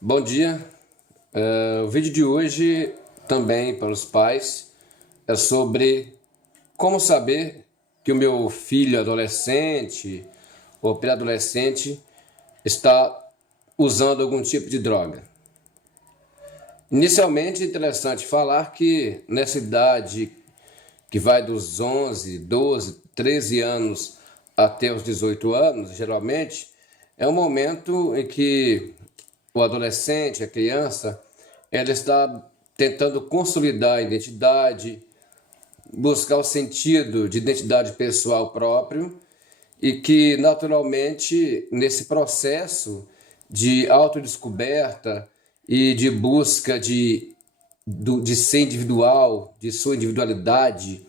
Bom dia. O vídeo de hoje, também para os pais, é sobre como saber que o meu filho adolescente ou pré-adolescente está usando algum tipo de droga. Inicialmente, é interessante falar que nessa idade que vai dos 11, 12, 13 anos até os 18 anos, geralmente, é um momento em que o adolescente, a criança, ela está tentando consolidar a identidade, buscar o sentido de identidade pessoal próprio e que, naturalmente, nesse processo de autodescoberta e de busca de ser individual, de sua individualidade,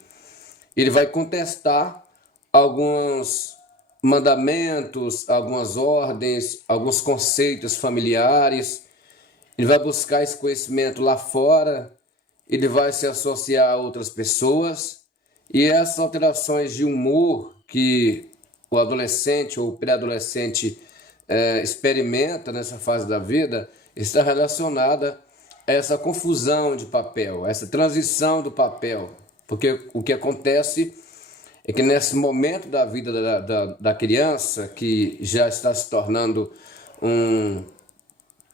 ele vai contestar alguns mandamentos, algumas ordens, alguns conceitos familiares. Ele vai buscar esse conhecimento lá fora, ele vai se associar a outras pessoas, e essas alterações de humor que o adolescente ou o pré-adolescente experimenta nessa fase da vida está relacionada a essa confusão de papel, a essa transição do papel. Porque o que acontece é que nesse momento da vida da criança, que já está se tornando um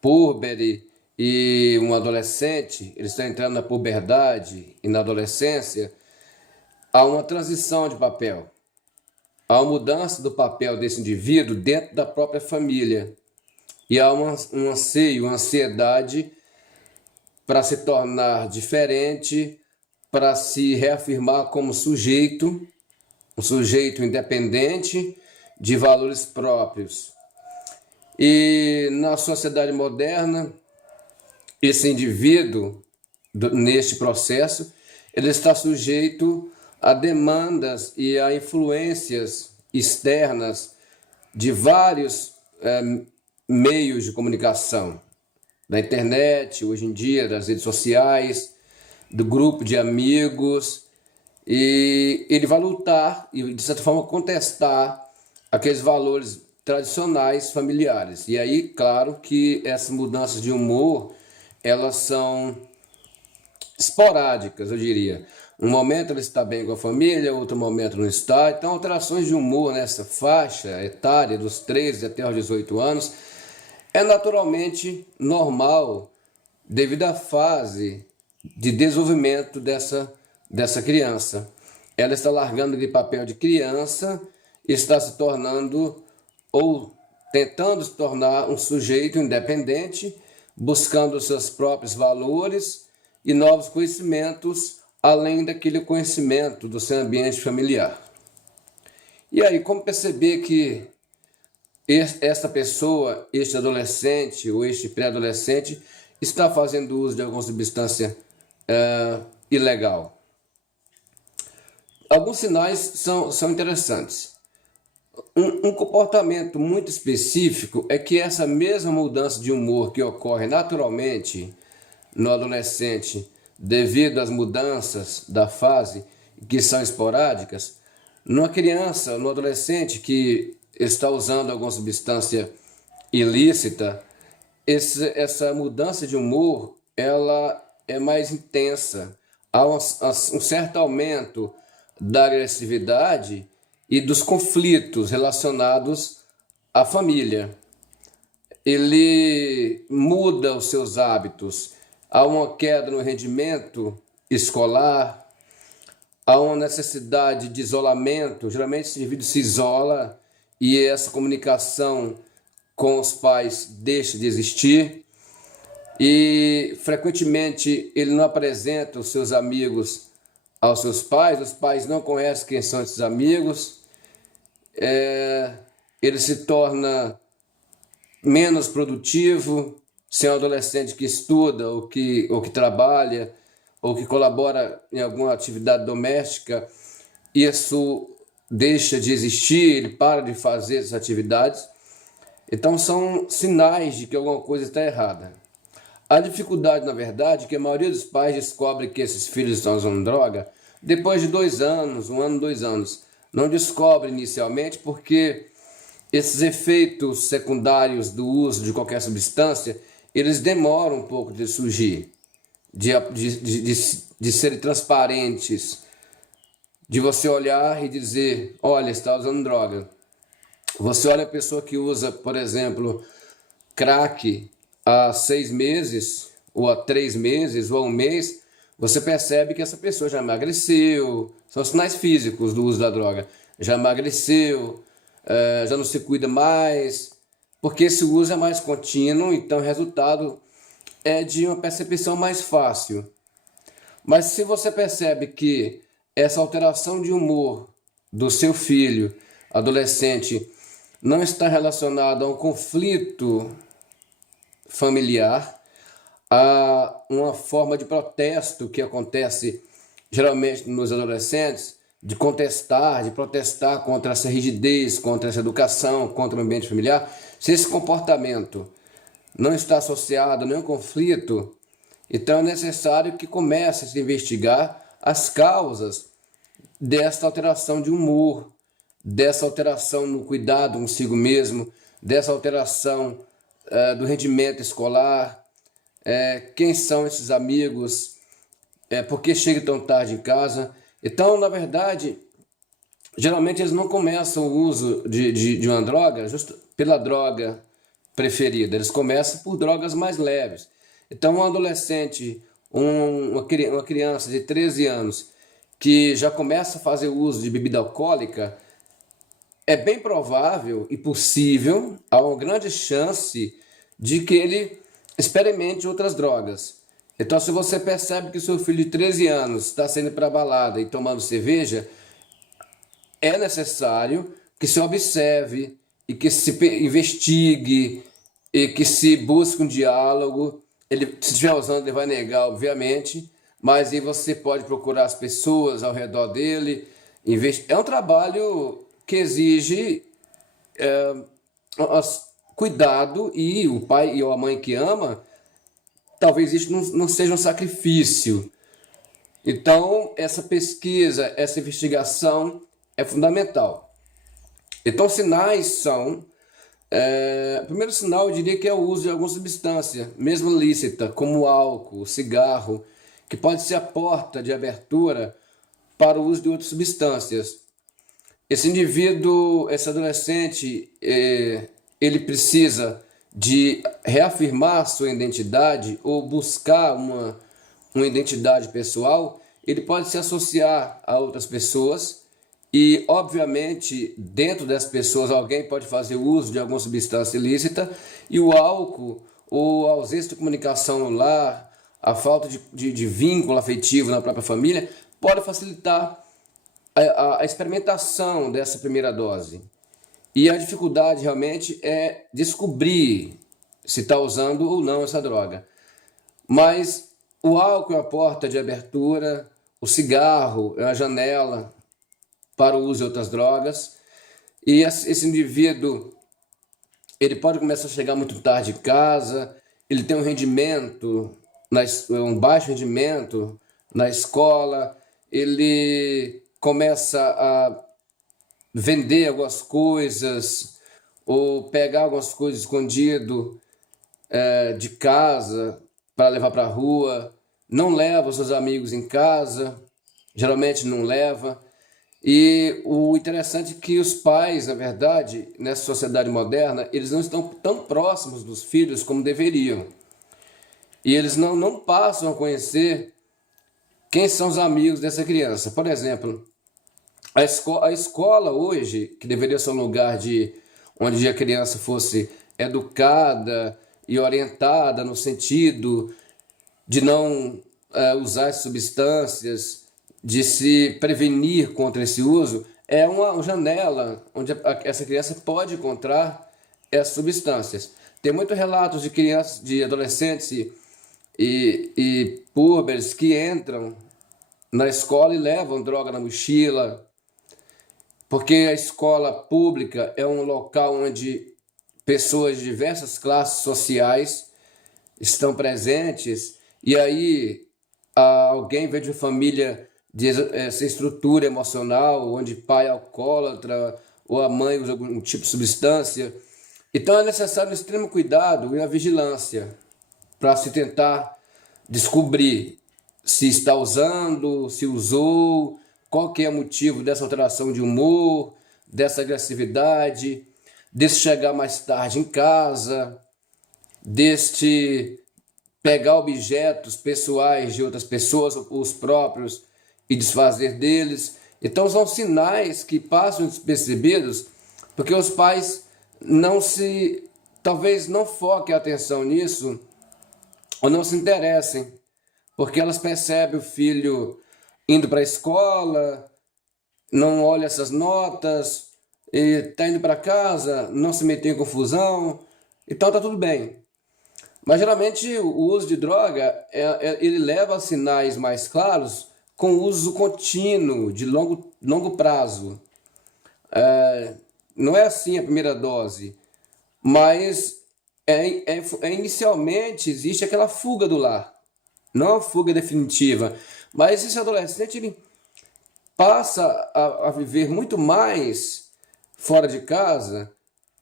púbere e um adolescente, ele está entrando na puberdade e na adolescência, há uma transição de papel, há uma mudança do papel desse indivíduo dentro da própria família, e há um anseio, uma ansiedade para se tornar diferente, para se reafirmar como sujeito, um sujeito independente, de valores próprios. E na sociedade moderna, esse indivíduo, neste processo, ele está sujeito a demandas e a influências externas de vários meios de comunicação, da internet, hoje em dia, das redes sociais, do grupo de amigos, e ele vai lutar e, de certa forma, contestar aqueles valores tradicionais familiares. E aí, claro que essas mudanças de humor, elas são esporádicas, eu diria. Um momento ele está bem com a família, outro momento não está. Então, alterações de humor nessa faixa etária, dos 13 até os 18 anos, é naturalmente normal devido à fase de desenvolvimento dessa criança. Ela está largando de papel de criança e está se tornando ou tentando se tornar um sujeito independente, buscando seus próprios valores e novos conhecimentos, além daquele conhecimento do seu ambiente familiar. E aí, como perceber que esta pessoa, este adolescente ou este pré-adolescente está fazendo uso de alguma substância ilegal? Alguns sinais são interessantes. Um comportamento muito específico é que essa mesma mudança de humor que ocorre naturalmente no adolescente devido às mudanças da fase que são esporádicas, numa criança, no adolescente que está usando alguma substância ilícita, essa mudança de humor ela é mais intensa. Há um certo aumento da agressividade e dos conflitos relacionados à família. Ele muda os seus hábitos, há uma queda no rendimento escolar, há uma necessidade de isolamento. Geralmente esse indivíduo se isola e essa comunicação com os pais deixa de existir, e frequentemente ele não apresenta os seus amigos aos seus pais, os pais não conhecem quem são esses amigos, ele se torna menos produtivo. Se é um adolescente que estuda ou que trabalha ou que colabora em alguma atividade doméstica, isso deixa de existir, ele para de fazer essas atividades. Então são sinais de que alguma coisa está errada. A dificuldade, na verdade, é que a maioria dos pais descobre que esses filhos estão usando droga depois de 2 anos, 1 ano, 2 anos. Não descobre inicialmente porque esses efeitos secundários do uso de qualquer substância, eles demoram um pouco de surgir, de serem transparentes, de você olhar e dizer, olha, está usando droga. Você olha a pessoa que usa, por exemplo, crack há 6 meses, ou há 3 meses, ou há um mês, você percebe que essa pessoa já emagreceu, são sinais físicos do uso da droga, já emagreceu, já não se cuida mais, porque esse uso é mais contínuo, então o resultado é de uma percepção mais fácil. Mas se você percebe que essa alteração de humor do seu filho, adolescente, não está relacionada a um conflito familiar, a uma forma de protesto que acontece geralmente nos adolescentes, de protestar contra essa rigidez, contra essa educação, contra o ambiente familiar, se esse comportamento não está associado a nenhum conflito, então é necessário que comece a se investigar as causas dessa alteração de humor, dessa alteração no cuidado consigo mesmo, dessa alteração do rendimento escolar, quem são esses amigos, por que chega tão tarde em casa. Então, na verdade, geralmente eles não começam o uso de uma droga justo pela droga preferida, eles começam por drogas mais leves. Então, um adolescente, uma criança de 13 anos, que já começa a fazer uso de bebida alcoólica, é bem provável e possível, há uma grande chance de que ele experimente outras drogas. Então, se você percebe que seu filho de 13 anos está saindo para a balada e tomando cerveja, é necessário que se observe e que se investigue e que se busque um diálogo. Ele, se estiver usando, ele vai negar, obviamente, mas aí você pode procurar as pessoas ao redor dele. É um trabalho que exige cuidado, e o pai e a mãe que ama, talvez isso não seja um sacrifício. Então, essa pesquisa, essa investigação é fundamental. Então, sinais são... o primeiro sinal, eu diria que é o uso de alguma substância, mesmo lícita, como álcool, cigarro, que pode ser a porta de abertura para o uso de outras substâncias. Esse indivíduo, esse adolescente, ele precisa de reafirmar sua identidade ou buscar uma identidade pessoal. Ele pode se associar a outras pessoas e, obviamente, dentro dessas pessoas, alguém pode fazer uso de alguma substância ilícita, e o álcool, ou a ausência de comunicação no lar, a falta de vínculo afetivo na própria família, pode facilitar a experimentação dessa primeira dose. E a dificuldade realmente é descobrir se está usando ou não essa droga. Mas o álcool é a porta de abertura, o cigarro é a janela para o uso de outras drogas. E esse indivíduo, ele pode começar a chegar muito tarde em casa, ele tem um baixo rendimento na escola, ele começa a vender algumas coisas ou pegar algumas coisas escondido de casa para levar para a rua, não leva os seus amigos em casa, geralmente não leva. E o interessante é que os pais, na verdade, nessa sociedade moderna, eles não estão tão próximos dos filhos como deveriam. E eles não passam a conhecer quem são os amigos dessa criança. Por exemplo, a escola hoje, que deveria ser um lugar onde a criança fosse educada e orientada no sentido de não usar as substâncias, de se prevenir contra esse uso, é uma janela onde essa criança pode encontrar essas substâncias. Tem muitos relatos de crianças, de adolescentes e púberes que entram na escola e levam droga na mochila, porque a escola pública é um local onde pessoas de diversas classes sociais estão presentes, e aí alguém vem de uma família sem estrutura emocional, onde pai é alcoólatra ou a mãe usa algum tipo de substância. Então é necessário um extremo cuidado e a vigilância. para se tentar descobrir se está usando, se usou, qual que é o motivo dessa alteração de humor, dessa agressividade, desse chegar mais tarde em casa, deste pegar objetos pessoais de outras pessoas, os próprios, e desfazer deles. Então são sinais que passam despercebidos, porque os pais talvez não foquem a atenção nisso, ou não se interessem, porque elas percebem o filho indo para a escola, não olha essas notas, está indo para casa, não se meteu em confusão, então está tudo bem. Mas geralmente o uso de droga, ele leva a sinais mais claros com uso contínuo, de longo prazo. Não é assim a primeira dose, mas inicialmente existe aquela fuga do lar. Não a fuga definitiva, mas esse adolescente ele passa a viver muito mais fora de casa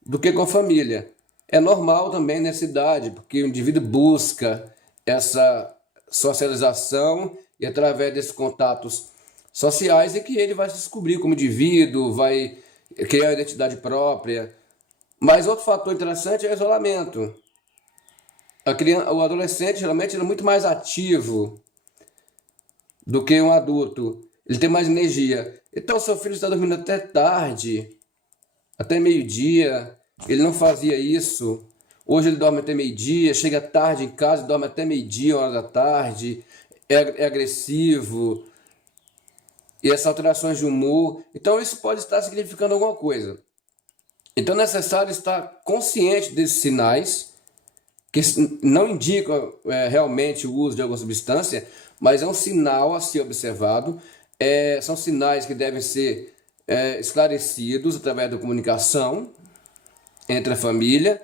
do que com a família. É normal também nessa idade, porque o indivíduo busca essa socialização e através desses contatos sociais é que ele vai se descobrir como indivíduo, vai criar uma identidade própria. Mas outro fator interessante é o isolamento. O adolescente geralmente ele é muito mais ativo do que um adulto. Ele tem mais energia. Então, seu filho está dormindo até tarde, até meio-dia. Ele não fazia isso. Hoje ele dorme até meio-dia, chega tarde em casa, dorme até meio-dia, 1 hora da tarde. É agressivo. E essas alterações de humor. Então, isso pode estar significando alguma coisa. Então, é necessário estar consciente desses sinais, que não indicam realmente o uso de alguma substância, mas é um sinal a ser observado. São sinais que devem ser esclarecidos através da comunicação entre a família,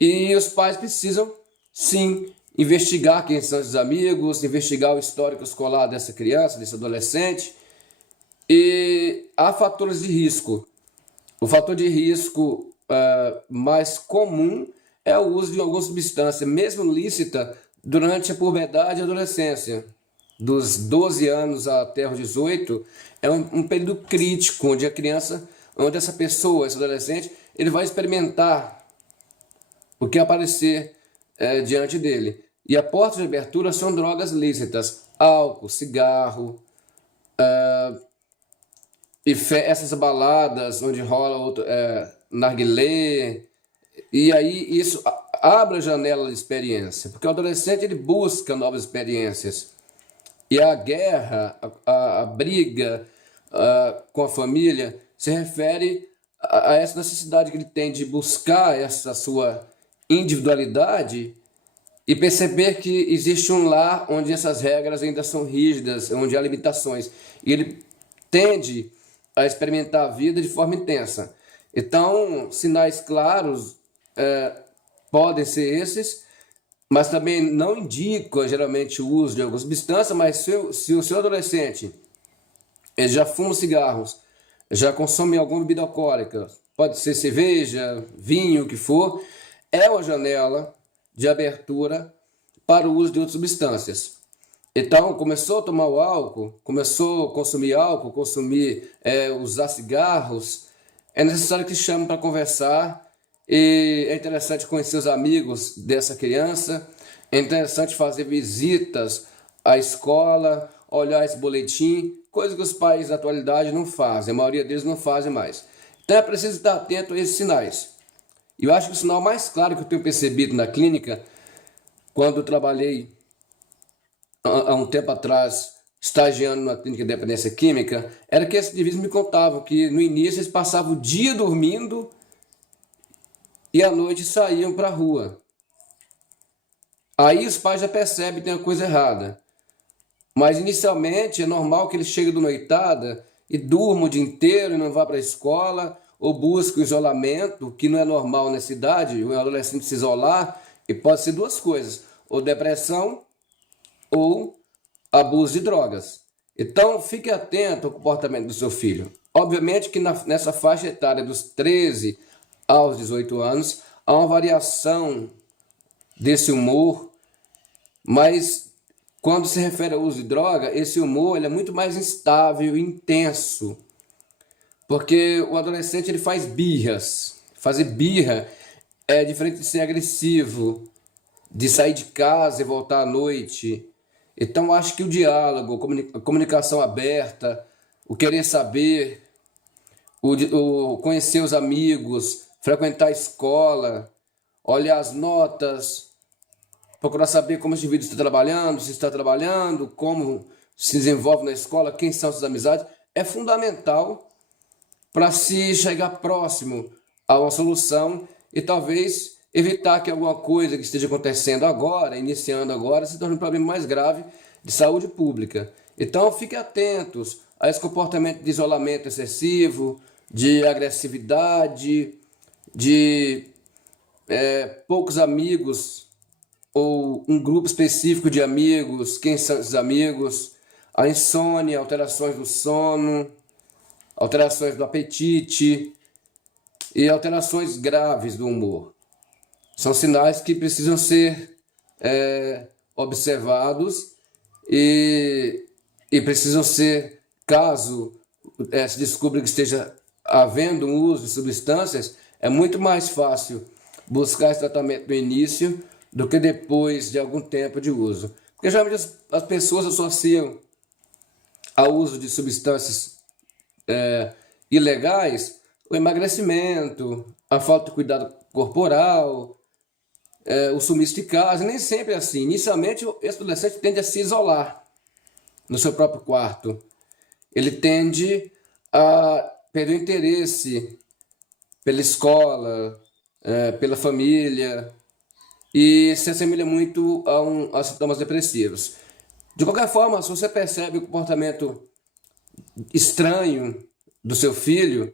e os pais precisam, sim, investigar quem são os amigos, investigar o histórico escolar dessa criança, desse adolescente, e há fatores de risco. O fator de risco mais comum é o uso de alguma substância, mesmo lícita, durante a puberdade e a adolescência. Dos 12 anos até os 18, é um período crítico, onde onde essa pessoa, esse adolescente, ele vai experimentar o que aparecer diante dele. E a porta de abertura são drogas lícitas, álcool, cigarro, e essas baladas onde rola narguilé, e aí isso abre a janela de experiência, porque o adolescente ele busca novas experiências. E a guerra, a briga com a família se refere a essa necessidade que ele tem de buscar essa sua individualidade e perceber que existe um lar onde essas regras ainda são rígidas, onde há limitações. E ele tende a experimentar a vida de forma intensa. Então, sinais claros podem ser esses, mas também não indicam geralmente o uso de alguma substância. Mas se o seu adolescente ele já fuma cigarros, já consome alguma bebida alcoólica, pode ser cerveja, vinho, o que for, é uma janela de abertura para o uso de outras substâncias. Então, começou a tomar o álcool, começou a consumir álcool, usar cigarros, é necessário que chame para conversar, e é interessante conhecer os amigos dessa criança, é interessante fazer visitas à escola, olhar esse boletim, coisa que os pais da atualidade não fazem, a maioria deles não fazem mais. Então é preciso estar atento a esses sinais. E eu acho que o sinal mais claro que eu tenho percebido na clínica, quando eu trabalhei há um tempo atrás, estagiando na clínica de dependência química, era que esses indivíduos me contavam que no início eles passavam o dia dormindo e à noite saíam para a rua. Aí os pais já percebem que tem uma coisa errada. Mas inicialmente é normal que ele chegue de noitada e durma o dia inteiro e não vá para a escola, ou busque o isolamento, que não é normal nessa idade, o adolescente se isolar, e pode ser duas coisas, ou depressão ou abuso de drogas. Então fique atento ao comportamento do seu filho. Obviamente que nessa faixa etária dos 13 aos 18 anos, há uma variação desse humor, Mas quando se refere ao uso de droga, esse humor ele é muito mais instável e intenso, porque o adolescente ele faz birras. Fazer birra é diferente de ser agressivo, de sair de casa e voltar à noite. Então, acho que o diálogo, a comunicação aberta, o querer saber, o conhecer os amigos, frequentar a escola, olhar as notas, procurar saber como esse indivíduo está trabalhando, se está trabalhando, como se desenvolve na escola, quem são suas amizades, é fundamental para se chegar próximo a uma solução e talvez evitar que alguma coisa que esteja acontecendo agora, iniciando agora, se torne um problema mais grave de saúde pública. Então, fiquem atentos a esse comportamento de isolamento excessivo, de agressividade, de poucos amigos ou um grupo específico de amigos, quem são esses amigos, a insônia, alterações do sono, alterações do apetite e alterações graves do humor. São sinais que precisam ser observados e precisam ser, caso se descubra que esteja havendo um uso de substâncias, é muito mais fácil buscar esse tratamento no início do que depois de algum tempo de uso. Porque geralmente as pessoas associam ao uso de substâncias ilegais o emagrecimento, a falta de cuidado corporal, o sumiço de casa. Nem sempre é assim. Inicialmente, esse adolescente tende a se isolar no seu próprio quarto. Ele tende a perder o interesse pela escola, pela família, e se assemelha muito a sintomas depressivos. De qualquer forma, se você percebe o comportamento estranho do seu filho,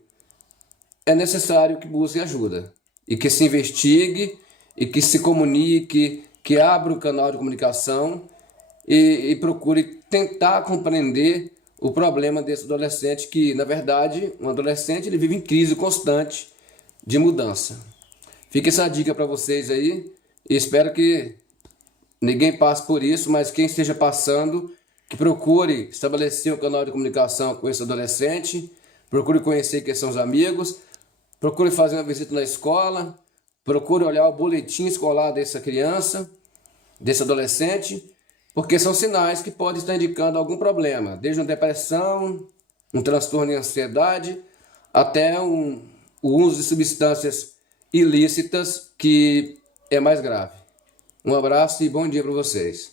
é necessário que busque ajuda e que se investigue e que se comunique, que abra um canal de comunicação e procure tentar compreender o problema desse adolescente que, na verdade, um adolescente ele vive em crise constante de mudança. Fica essa dica para vocês aí e espero que ninguém passe por isso, mas quem esteja passando, que procure estabelecer um canal de comunicação com esse adolescente, procure conhecer quem são os amigos, procure fazer uma visita na escola, procure olhar o boletim escolar dessa criança, desse adolescente, porque são sinais que podem estar indicando algum problema, desde uma depressão, um transtorno de ansiedade, até o uso de substâncias ilícitas, que é mais grave. Um abraço e bom dia para vocês.